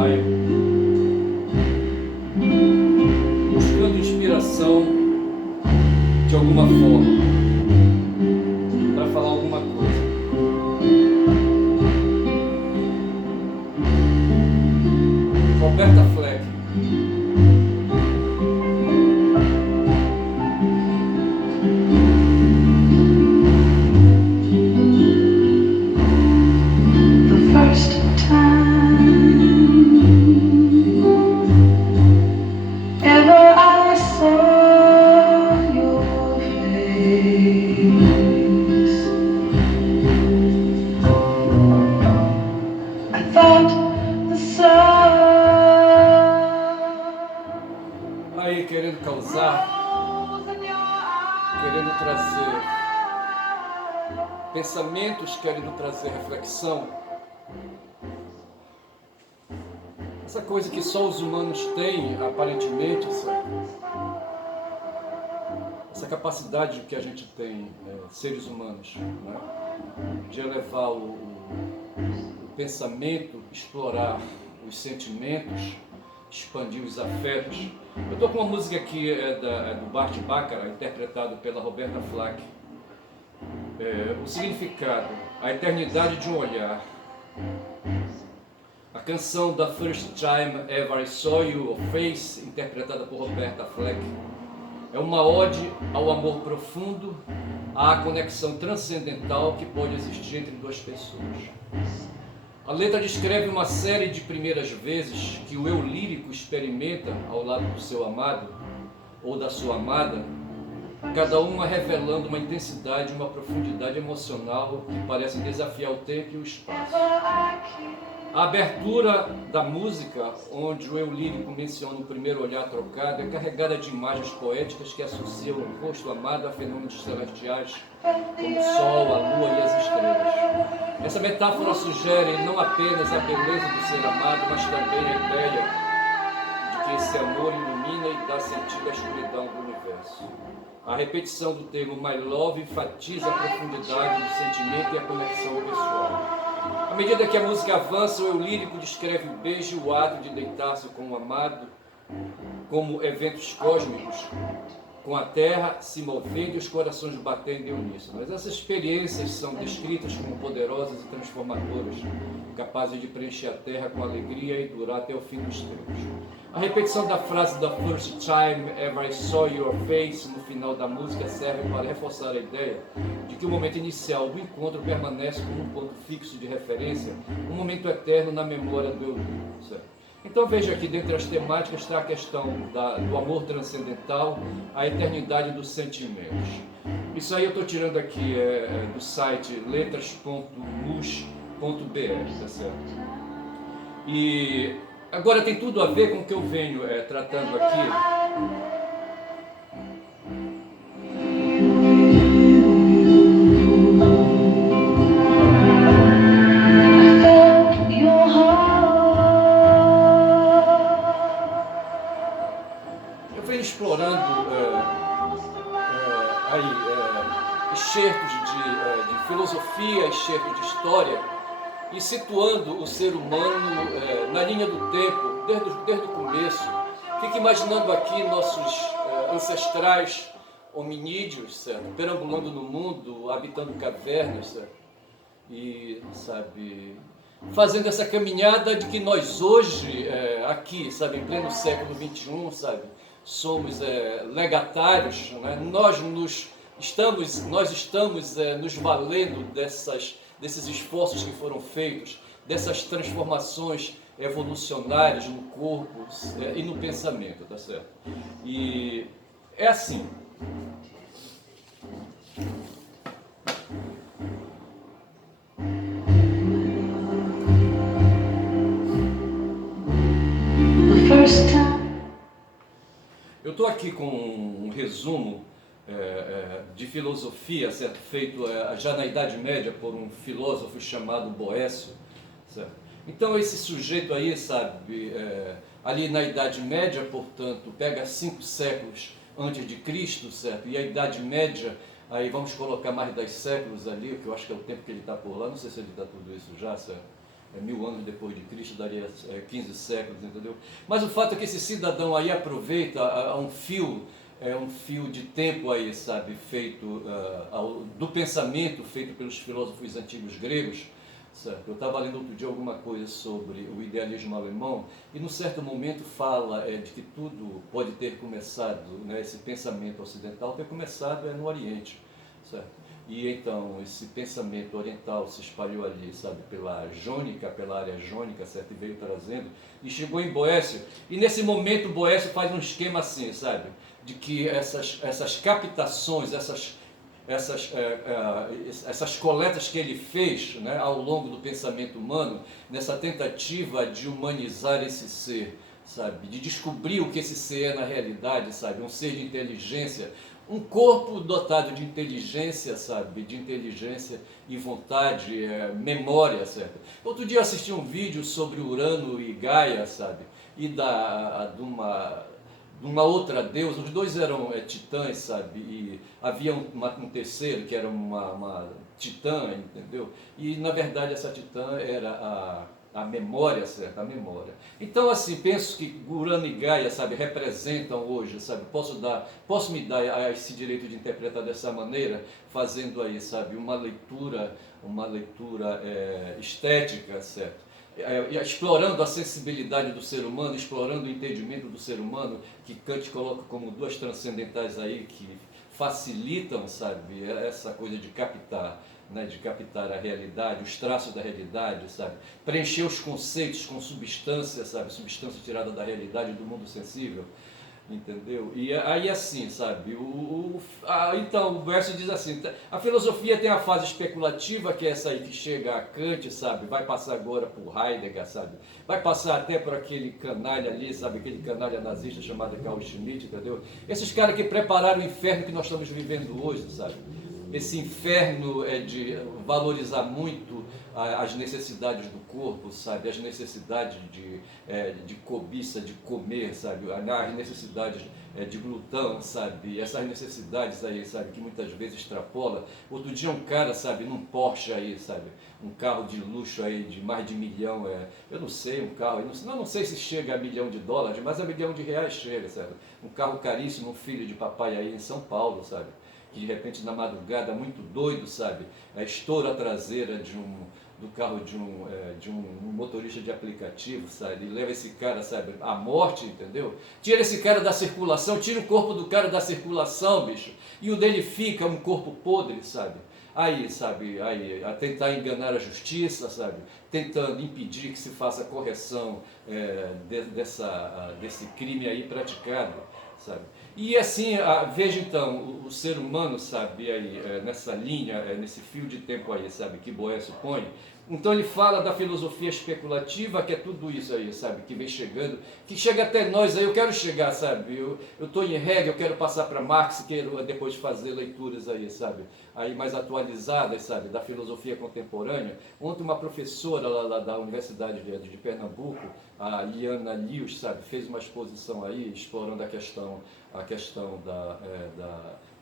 maio, buscando inspiração de alguma forma para falar alguma coisa. Roberta Fleck. Aí querendo causar, querendo trazer pensamentos, querendo trazer reflexão. Essa coisa que só os humanos têm, aparentemente, essa capacidade que a gente tem, seres humanos, né, de elevar o pensamento, explorar os sentimentos, expandir os afetos. Eu estou com uma música aqui do Burt Bacharach, interpretado pela Roberta Fleck. O significado: a eternidade de um olhar. A canção da First Time Ever I Saw Your Face, interpretada por Roberta Fleck, é uma ode ao amor profundo, à conexão transcendental que pode existir entre duas pessoas. A letra descreve uma série de primeiras vezes que o eu lírico experimenta ao lado do seu amado ou da sua amada, cada uma revelando uma intensidade e uma profundidade emocional que parecem desafiar o tempo e o espaço. A abertura da música, onde o eu lírico menciona o primeiro olhar trocado, é carregada de imagens poéticas que associam o rosto amado a fenômenos celestiais, como o sol, a lua e as estrelas. Essa metáfora sugere não apenas a beleza do ser amado, mas também a ideia de que esse amor ilumina e dá sentido à escuridão do universo. A repetição do termo My Love enfatiza a profundidade do sentimento e a conexão pessoal. À medida que a música avança, o eu lírico descreve o beijo e o ato de deitar-se com o amado como eventos cósmicos, com a terra se movendo e os corações batendo em uníssono. Mas essas experiências são descritas como poderosas e transformadoras, capazes de preencher a terra com alegria e durar até o fim dos tempos. A repetição da frase da First Time Ever I Saw Your Face no final da música serve para reforçar a ideia de que o momento inicial do encontro permanece como um ponto fixo de referência, um momento eterno na memória do eu lírico. Então veja aqui, dentre as temáticas está a questão do amor transcendental, a eternidade dos sentimentos. Isso aí eu estou tirando aqui do site letras.mus.br, tá certo? E agora tem tudo a ver com o que eu venho tratando aqui. Explorando excertos de filosofia, excertos de história, e situando o ser humano na linha do tempo, desde o começo. Fico imaginando aqui nossos ancestrais hominídeos, certo? Perambulando no mundo, habitando cavernas, certo? E, sabe, fazendo essa caminhada de que nós hoje, aqui, sabe, em pleno século XXI, sabe, somos legatários, né? Nós estamos nos valendo desses esforços que foram feitos, dessas transformações evolucionárias no corpo e no pensamento, tá certo? E é assim. Eu estou aqui com um resumo de filosofia, certo? Feito já na Idade Média por um filósofo chamado Boécio, certo? Então esse sujeito aí, sabe, ali na Idade Média, portanto, pega 5 séculos antes de Cristo, certo? E a Idade Média, aí vamos colocar mais 10 séculos ali, que eu acho que é o tempo que ele está por lá, não sei se ele está tudo isso já, certo? 1000 anos depois de Cristo, daria 15 séculos, entendeu? Mas o fato é que esse cidadão aí aproveita um fio de tempo aí, sabe, feito do pensamento feito pelos filósofos antigos gregos, certo? Eu estava lendo outro dia alguma coisa sobre o idealismo alemão e num certo momento fala de que tudo pode ter começado, né, esse pensamento ocidental ter começado no Oriente, certo? E então esse pensamento oriental se espalhou ali, sabe, pela jônica, pela área jônica, certo? E veio trazendo, e chegou em Boécio, e nesse momento Boécio faz um esquema assim, sabe, de que essas captações, essas coletas que ele fez, né, ao longo do pensamento humano, nessa tentativa de humanizar esse ser, sabe, de descobrir o que esse ser é na realidade, sabe, um ser de inteligência, um corpo dotado de inteligência, sabe, de inteligência e vontade, memória, certo? Outro dia eu assisti um vídeo sobre Urano e Gaia, sabe, e de uma outra deusa, os dois eram titãs, sabe, e havia um terceiro que era uma titã, entendeu? E na verdade essa titã era a memória, certo? A memória. Então, assim, penso que Urano e Gaia, sabe, representam hoje, sabe, posso me dar esse direito de interpretar dessa maneira, fazendo aí, sabe, uma leitura estética, certo? Explorando a sensibilidade do ser humano, explorando o entendimento do ser humano, que Kant coloca como duas transcendentais aí, que facilitam, sabe, essa coisa de captar, né, de captar a realidade, os traços da realidade, sabe, preencher os conceitos com substância, sabe, substância tirada da realidade do mundo sensível, entendeu? E aí assim, sabe, então o verso diz assim, a filosofia tem a fase especulativa, que é essa aí que chega a Kant, sabe, vai passar agora por Heidegger, sabe, vai passar até por aquele canalha ali, sabe, aquele canalha nazista chamado Carl Schmitt, entendeu? Esses caras que prepararam o inferno que nós estamos vivendo hoje, sabe? Esse inferno de valorizar muito as necessidades do corpo, sabe? As necessidades de cobiça, de comer, sabe? As necessidades de glutão, sabe? Essas necessidades aí, sabe? Que muitas vezes extrapola. Outro dia um cara, sabe? Num Porsche aí, sabe? Um carro de luxo aí de mais de 1 milhão, eu não sei, um carro, não sei se chega a US$ 1 milhão, mas a R$ 1 milhão chega, sabe? Um carro caríssimo, um filho de papai aí em São Paulo, sabe? Que de repente na madrugada, muito doido, sabe, estoura a traseira do carro de um motorista de aplicativo, sabe, e leva esse cara, sabe, à morte, entendeu? Tira esse cara da circulação, tira o corpo do cara da circulação, bicho, e o dele fica um corpo podre, sabe? Aí, sabe, a tentar enganar a justiça, sabe, tentando impedir que se faça a correção desse crime aí praticado, sabe? E assim, veja então, o ser humano, sabe, aí, nessa linha, nesse fio de tempo aí, sabe, que Boécio põe. Então ele fala da filosofia especulativa, que é tudo isso aí, sabe, que vem chegando, que chega até nós aí, eu quero chegar, sabe, eu estou em Hegel, eu quero passar para Marx, quero depois fazer leituras aí, sabe, aí mais atualizadas, sabe, da filosofia contemporânea. Ontem uma professora lá da Universidade de Pernambuco, a Liana Lius, sabe, fez uma exposição aí, explorando a questão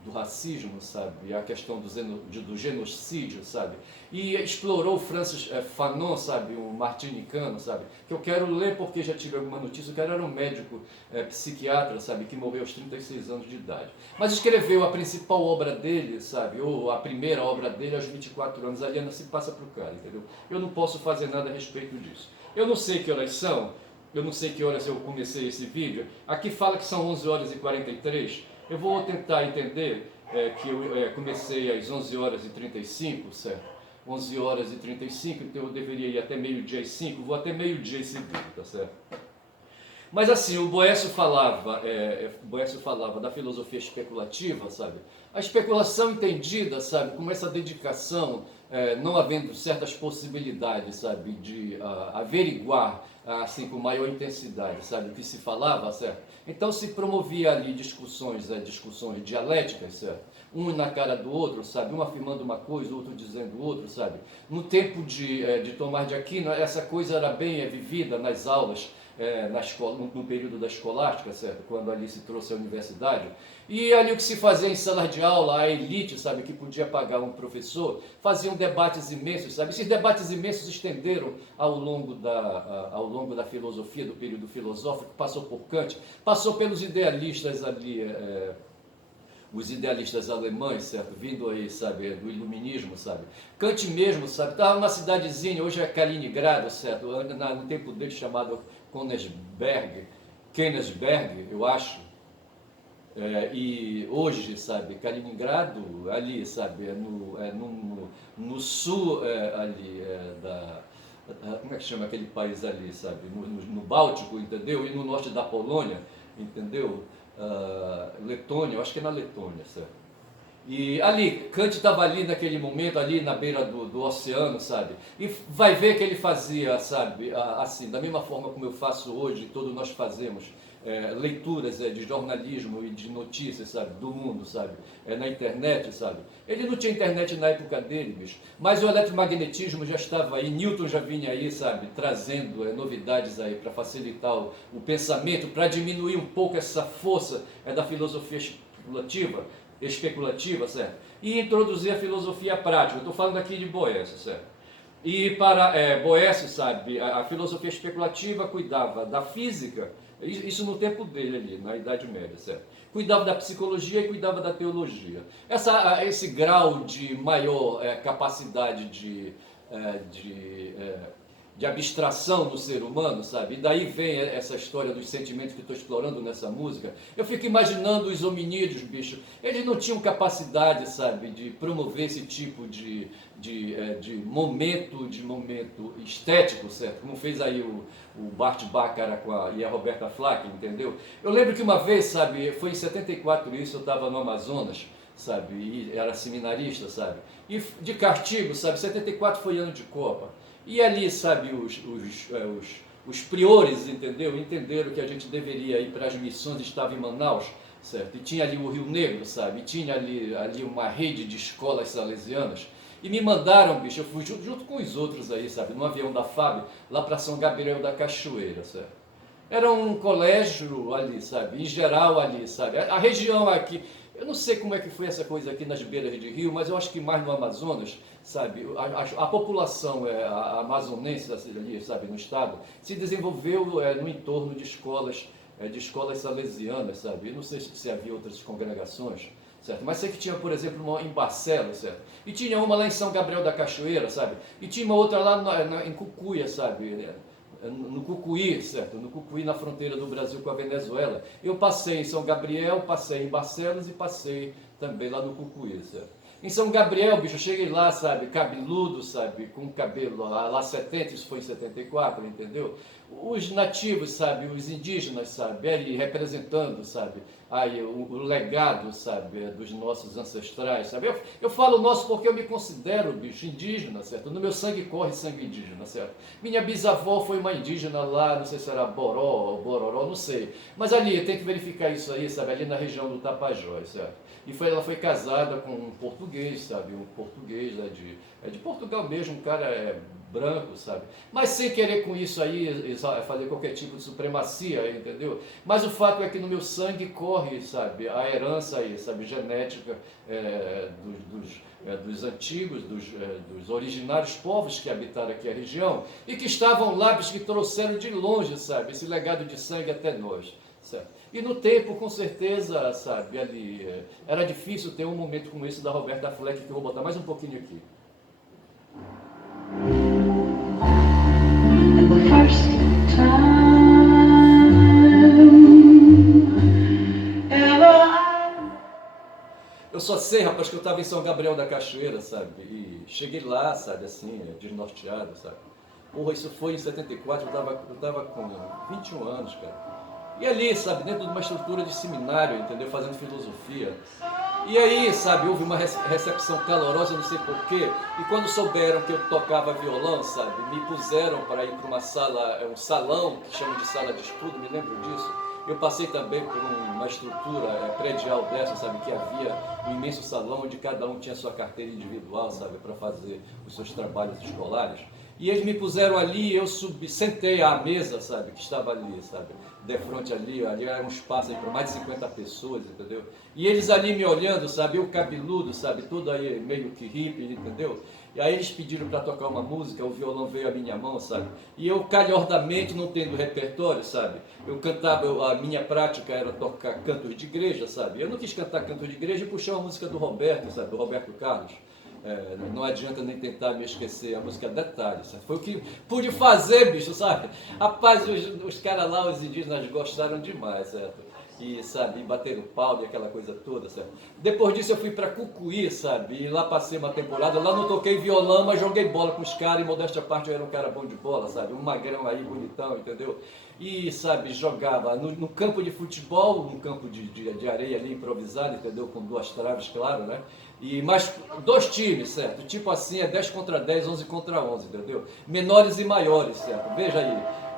do racismo, sabe, a questão do genocídio, sabe, e explorou o Francis Fanon, sabe, um martinicano, sabe, que eu quero ler porque já tive alguma notícia. O cara era um médico psiquiatra, sabe, que morreu aos 36 anos de idade, mas escreveu a principal obra dele, sabe, ou a primeira obra dele aos 24 anos, a Liana se passa para o cara, entendeu? Eu não posso fazer nada a respeito disso. Eu não sei que horas são, eu não sei que horas eu comecei esse vídeo. Aqui fala que são 11 horas e 43. Eu vou tentar entender que eu comecei às 11 horas e 35, certo? 11 horas e 35, então eu deveria ir até meio-dia e 5. Vou até meio-dia esse vídeo, tá certo? Mas assim, o Boécio falava da filosofia especulativa, sabe? A especulação entendida, sabe, como essa dedicação, não havendo certas possibilidades, sabe, de averiguar, assim, com maior intensidade, sabe, o que se falava, certo? Então se promovia ali discussões dialéticas, certo? um na cara do outro, sabe? Um afirmando uma coisa, o outro dizendo outra, sabe? No tempo de Tomás de Aquino, essa coisa era bem vivida nas aulas, na escola, no período da escolástica, certo? Quando ali se trouxe a universidade. E ali o que se fazia em salas de aula, a elite, sabe, que podia pagar um professor, faziam debates imensos, sabe? Esses debates imensos se estenderam ao longo da filosofia, do período filosófico, passou por Kant, passou pelos idealistas ali, os idealistas alemães, certo? Vindo aí, sabe, do iluminismo, sabe? Kant mesmo, sabe? Estava numa cidadezinha, hoje é Kaliningrado, certo? No tempo dele chamado Königsberg, eu acho. E hoje, sabe, Kaliningrado, ali, sabe, no sul ali como é que chama aquele país ali, sabe, no Báltico, entendeu? E no norte da Polônia, entendeu? Letônia, eu acho que é na Letônia, certo? E ali, Kant estava ali naquele momento, ali na beira do oceano, sabe? E vai ver que ele fazia, sabe, assim, da mesma forma como eu faço hoje, todos nós fazemos, leituras de jornalismo e de notícias, sabe, do mundo, sabe, na internet, sabe. Ele não tinha internet na época dele, bicho, mas o eletromagnetismo já estava aí, Newton já vinha aí, sabe, trazendo novidades aí para facilitar o pensamento, para diminuir um pouco essa força da filosofia especulativa, certo? E introduzir a filosofia prática. Eu estou falando aqui de Boécio, certo? E para Boécio, sabe, a filosofia especulativa cuidava da física, isso no tempo dele ali, na Idade Média, certo? Cuidava da psicologia e cuidava da teologia. Esse grau de maior capacidade de abstração no ser humano, sabe? E daí vem essa história dos sentimentos que estou explorando nessa música. Eu fico imaginando os hominídeos, bicho. Eles não tinham capacidade, sabe, de promover esse tipo de momento estético, certo? Como fez aí o Bart Bacharach e a Roberta Flack, entendeu? Eu lembro que uma vez, sabe, foi em 74 isso, eu estava no Amazonas, sabe, e era seminarista, sabe? E de castigo, sabe, 74 foi ano de Copa. E ali, sabe, os priores, entendeu? Entenderam que a gente deveria ir para as missões, estava em Manaus, certo? E tinha ali o Rio Negro, sabe? E tinha ali uma rede de escolas salesianas. E me mandaram, bicho, eu fui junto com os outros aí, sabe? No avião da FAB, lá para São Gabriel da Cachoeira, certo? Era um colégio ali, sabe? Em geral ali, sabe? A região aqui, eu não sei como é que foi essa coisa aqui nas beiras de rio, mas eu acho que mais no Amazonas, sabe? A população amazonense ali, sabe, no estado, se desenvolveu no entorno de escolas salesianas, sabe? Eu não sei se havia outras congregações, certo? Mas sei que tinha, por exemplo, uma em Barcelos, certo? E tinha uma lá em São Gabriel da Cachoeira, sabe? E tinha uma outra lá em Cucuia, sabe? No Cucuí, certo? No Cucuí, na fronteira do Brasil com a Venezuela. Eu passei em São Gabriel, passei em Barcelos e passei também lá no Cucuí, certo? Em São Gabriel, bicho, eu cheguei lá, sabe, cabeludo, sabe, com cabelo lá 70, isso foi em 74, entendeu? Os nativos, sabe, os indígenas, sabe, ali representando, sabe, aí o legado, sabe, dos nossos ancestrais, sabe. Eu falo nosso porque eu me considero, bicho, indígena, certo? No meu sangue corre sangue indígena, certo? Minha bisavó foi uma indígena lá, não sei se era Boró ou Bororó, não sei. Mas ali, tem que verificar isso aí, sabe, ali na região do Tapajós, certo? E ela foi casada com um português, sabe, um português de Portugal mesmo, um cara branco, sabe? Mas sem querer com isso aí fazer qualquer tipo de supremacia, entendeu? Mas o fato é que no meu sangue corre, sabe, a herança aí, sabe, genética dos antigos, dos originários povos que habitaram aqui a região e que estavam lá, que trouxeram de longe, sabe, esse legado de sangue até nós, certo? E no tempo, com certeza, sabe, ali, era difícil ter um momento como esse da Roberta Fleck, que eu vou botar mais um pouquinho aqui. Eu só sei, rapaz, que eu estava em São Gabriel da Cachoeira, sabe, e cheguei lá, sabe, assim, desnorteado, sabe. Porra, isso foi em 74, eu tava com 21 anos, cara. E ali, sabe, dentro de uma estrutura de seminário, entendeu? Fazendo filosofia. E aí, sabe, houve uma recepção calorosa, não sei porquê. E quando souberam que eu tocava violão, sabe, me puseram para ir para uma sala, um salão, que chamam de sala de estudo, me lembro disso. Eu passei também por uma estrutura predial dessa, sabe, que havia um imenso salão onde cada um tinha sua carteira individual, sabe, para fazer os seus trabalhos escolares. E eles me puseram ali, eu sentei à mesa, sabe, que estava ali, sabe, de frente ali era um espaço para mais de 50 pessoas, entendeu? E eles ali me olhando, sabe, eu cabeludo, sabe, tudo aí meio que hippie, entendeu? E aí eles pediram para tocar uma música, o violão veio à minha mão, sabe? E eu, calhordamente, não tendo repertório, sabe? Eu cantava, a minha prática era tocar cantos de igreja, sabe? Eu não quis cantar cantos de igreja e puxei uma música do Roberto, sabe? Do Roberto Carlos. Não adianta nem tentar me esquecer, a música Detalhe, sabe? Foi o que pude fazer, bicho, sabe? Rapaz, os caras lá, os indígenas, gostaram demais, certo? E, sabe, bateram pau e aquela coisa toda, certo? Depois disso eu fui para Cucuí, sabe? E lá passei uma temporada, lá não toquei violão, mas joguei bola com os caras, e modéstia à parte eu era um cara bom de bola, sabe? Um magrão aí, bonitão, entendeu? E, sabe, jogava no campo de futebol, num campo de areia ali improvisado, entendeu? Com duas traves, claro, né? E mais dois times, certo? Tipo assim, 10 contra 10, 11 contra 11, entendeu? Menores e maiores, certo? Veja aí.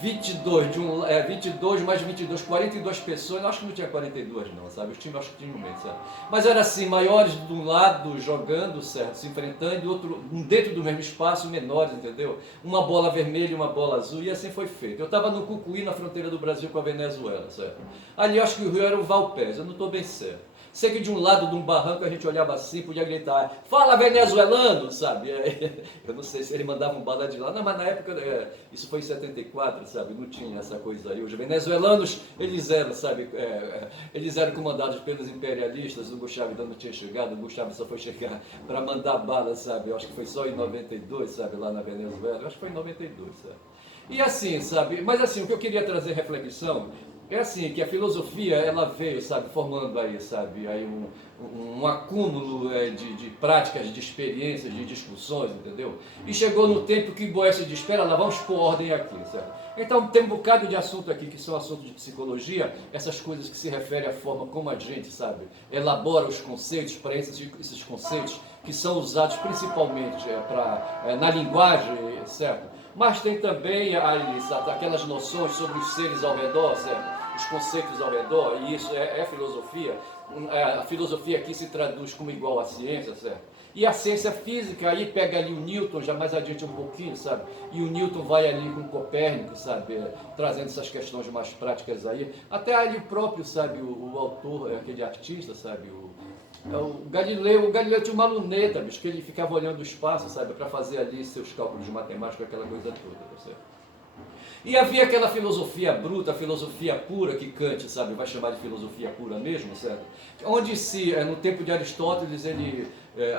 22 mais 22, 42 pessoas, eu acho que não tinha 42 não, sabe, os times acho que tinham menos, certo? Mas era assim, maiores de um lado jogando, certo, se enfrentando, e outro dentro do mesmo espaço, menores, entendeu? Uma bola vermelha e uma bola azul, e assim foi feito. Eu estava no Cucuí, na fronteira do Brasil com a Venezuela, certo? Ali eu acho que o rio era o Valpés, eu não estou bem certo. Sei que de um lado de um barranco a gente olhava assim, podia gritar, fala venezuelano, sabe? Eu não sei se ele mandava um bala de lá, não, mas na época, isso foi em 74, sabe? Não tinha essa coisa aí. Os venezuelanos, eles eram, sabe? Eles eram comandados pelos imperialistas, o Gustavo ainda não tinha chegado, o Gustavo só foi chegar para mandar bala, sabe? Eu acho que foi só em 92, sabe? Lá na Venezuela, eu acho que foi em 92, sabe? E assim, sabe? Mas assim, o que eu queria trazer reflexão é assim, que a filosofia, ela veio, sabe, formando aí, sabe, aí um acúmulo de práticas, de experiências, de discussões, entendeu? E chegou no tempo que Boécio diz, espera lá, vamos pôr ordem aqui, certo? Então tem um bocado de assunto aqui que são assuntos de psicologia, essas coisas que se referem à forma como a gente, sabe, elabora os conceitos, para esses conceitos que são usados principalmente na linguagem, certo? Mas tem também aquelas noções sobre os seres ao redor, certo? Os conceitos ao redor, e isso é filosofia. A filosofia aqui se traduz como igual à ciência, certo? E a ciência física aí pega ali o Newton, já mais adiante um pouquinho, sabe? E o Newton vai ali com Copérnico, sabe? Trazendo essas questões mais práticas aí. Até ali o próprio, sabe? O autor, aquele artista, sabe? O Galileu tinha uma luneta, bicho, que ele ficava olhando o espaço, sabe? Para fazer ali seus cálculos de matemática, aquela coisa toda, certo? E havia aquela filosofia bruta, a filosofia pura, que Kant, sabe, vai chamar de filosofia pura mesmo, certo? Onde no tempo de Aristóteles, ele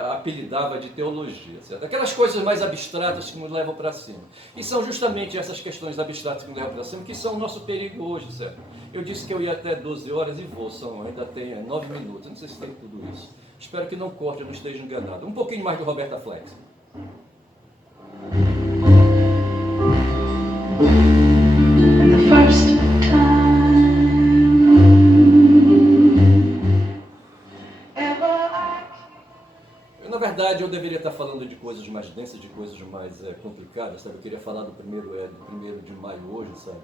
apelidava de teologia, certo? Aquelas coisas mais abstratas que nos levam para cima. E são justamente essas questões abstratas que nos levam para cima que são o nosso perigo hoje, certo? Eu disse que eu ia até 12 horas e vou, ainda tem 9 minutos, eu não sei se tem tudo isso. Espero que não corte, eu não esteja enganado. Um pouquinho mais do Roberta Flex. Na verdade, eu deveria estar falando de coisas mais densas, de coisas mais complicadas, sabe? Eu queria falar do primeiro de maio hoje, sabe?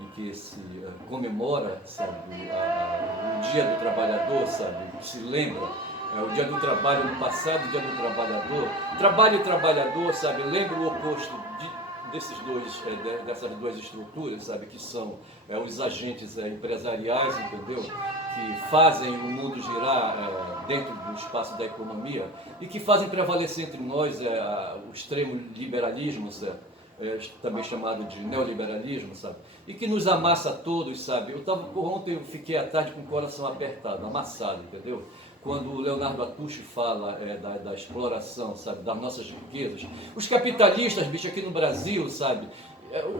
Em que se comemora, sabe? O Dia do Trabalhador, sabe? Que se lembra o Dia do Trabalho no passado, o Dia do Trabalhador. Trabalho e trabalhador, sabe? Lembra o oposto dessas duas estruturas, sabe? Que são os agentes empresariais, entendeu? Que fazem o mundo girar dentro do espaço da economia e que fazem prevalecer entre nós o extremo liberalismo, certo? Também chamado de neoliberalismo, sabe? E que nos amassa a todos, sabe? Ontem eu fiquei à tarde com o coração apertado, amassado, entendeu? Quando o Leonardo Atucho fala da exploração, sabe, das nossas riquezas. Os capitalistas, bicho, aqui no Brasil, sabe,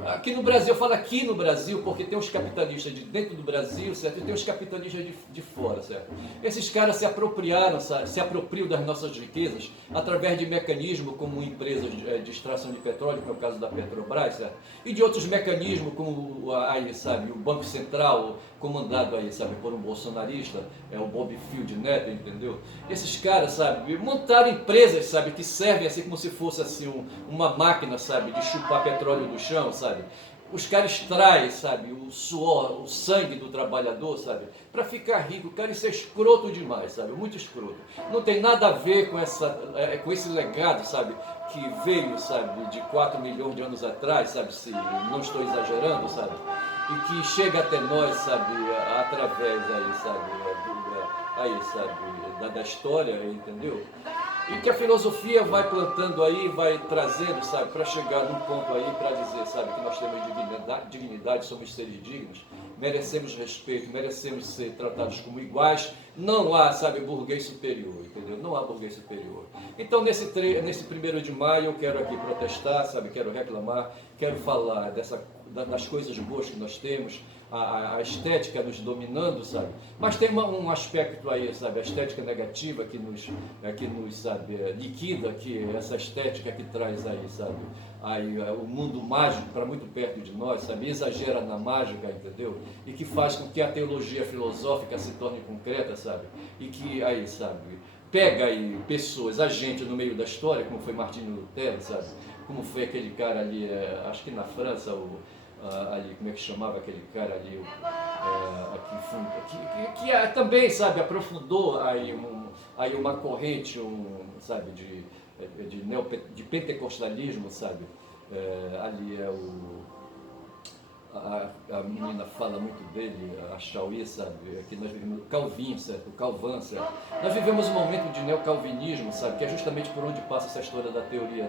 aqui no Brasil, eu falo aqui no Brasil, porque tem os capitalistas de dentro do Brasil, certo? E tem os capitalistas de fora, certo? Esses caras se apropriaram, sabe? Se apropriam das nossas riquezas através de mecanismos como empresas de extração de petróleo, como é o caso da Petrobras, certo? E de outros mecanismos como aí, sabe, o Banco Central, comandado aí, sabe, por um bolsonarista, o Bob Field Neto, entendeu? Esses caras, sabe, montaram empresas, sabe, que servem assim como se fosse assim uma máquina, sabe, de chupar petróleo do chão, sabe? Os caras extraem, sabe, o suor, o sangue do trabalhador, sabe, para ficar rico. Cara, isso é escroto demais, sabe, muito escroto. Não tem nada a ver com com esse legado, sabe, que veio, sabe, de 4 milhões de anos atrás, sabe, se não estou exagerando, sabe, e que chega até nós, sabe, através aí, sabe, da história, entendeu? E que a filosofia vai plantando aí, vai trazendo, sabe, para chegar num ponto aí, para dizer, sabe, que nós temos dignidade, somos seres dignos, merecemos respeito, merecemos ser tratados como iguais, não há, sabe, burguês superior, entendeu? Não há burguês superior. Então, nesse 1º de maio, eu quero aqui protestar, sabe, quero reclamar, quero falar das coisas boas que nós temos, a estética nos dominando, sabe? Mas tem um aspecto aí, sabe? A estética negativa que nos sabe, liquida, que essa estética que traz aí, sabe? Aí, o mundo mágico para muito perto de nós, sabe? Exagera na mágica, entendeu? E que faz com que a teologia filosófica se torne concreta, sabe? E que aí, sabe? Pega aí pessoas, a gente no meio da história, como foi Martinho Lutero, sabe? Como foi aquele cara ali, acho que na França, ali, como é que chamava aquele cara ali, que também, sabe, aprofundou aí uma corrente, sabe, de pentecostalismo, sabe, ali a menina fala muito dele, a Chauí, sabe, que nós vivemos, o Calvin, certo? O Calvin, certo? Nós vivemos um momento de neocalvinismo, sabe, que é justamente por onde passa essa história da teoria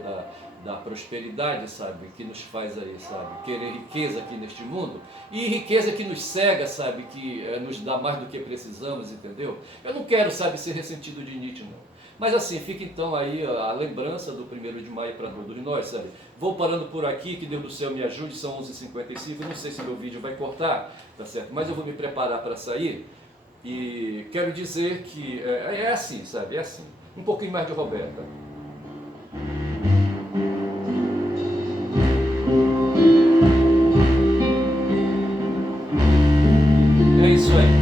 da prosperidade, sabe, que nos faz aí, sabe, querer riqueza aqui neste mundo, e riqueza que nos cega, sabe, que nos dá mais do que precisamos, entendeu? Eu não quero, sabe, ser ressentido de Nietzsche, não. Mas assim, fica então aí a lembrança do 1º de maio para todos nós, sabe? Vou parando por aqui, que Deus do céu me ajude, são 11h55, não sei se meu vídeo vai cortar, tá certo? Mas eu vou me preparar para sair e quero dizer que é assim, sabe? É assim. Um pouquinho mais de Roberta. É isso aí.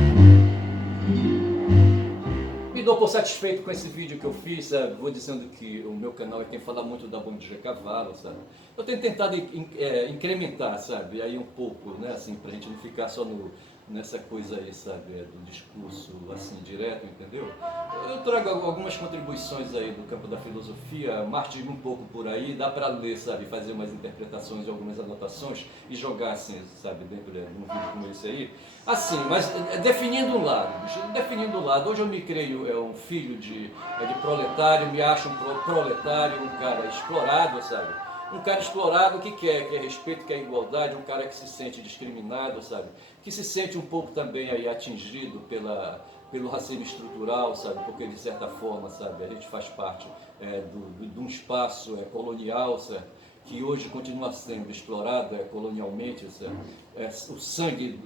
Me dou por satisfeito com esse vídeo que eu fiz, sabe? Vou dizendo que o meu canal é quem fala muito da Bom Dia Cavalo, sabe? Eu tenho tentado incrementar, sabe? Aí um pouco, né? Assim, pra gente não ficar só nessa coisa aí, sabe? Do discurso, assim, direto, entendeu? Eu trago algumas contribuições aí do campo da filosofia, martigo um pouco por aí, dá para ler, sabe? Fazer umas interpretações, algumas anotações e jogar, assim, sabe? Dentro de um vídeo como esse aí. Assim, mas definindo um lado, bicho, definindo um lado. Hoje eu me creio um filho de proletário, me acho um proletário, um cara explorado, sabe? Um cara explorado que quer respeito, quer igualdade, um cara que se sente discriminado, sabe? Que se sente um pouco também aí atingido pelo racismo estrutural, sabe? Porque de certa forma, sabe, a gente faz parte de um espaço colonial, certo? Que hoje continua sendo explorado colonialmente, sabe? O sangue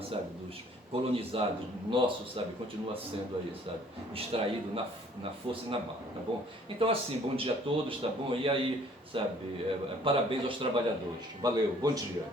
sabe, dos colonizados nossos, sabe, continua sendo aí, sabe, extraído na força e na marra, tá bom? Então assim, bom dia a todos, tá bom? E aí, sabe, parabéns aos trabalhadores. Valeu, bom dia.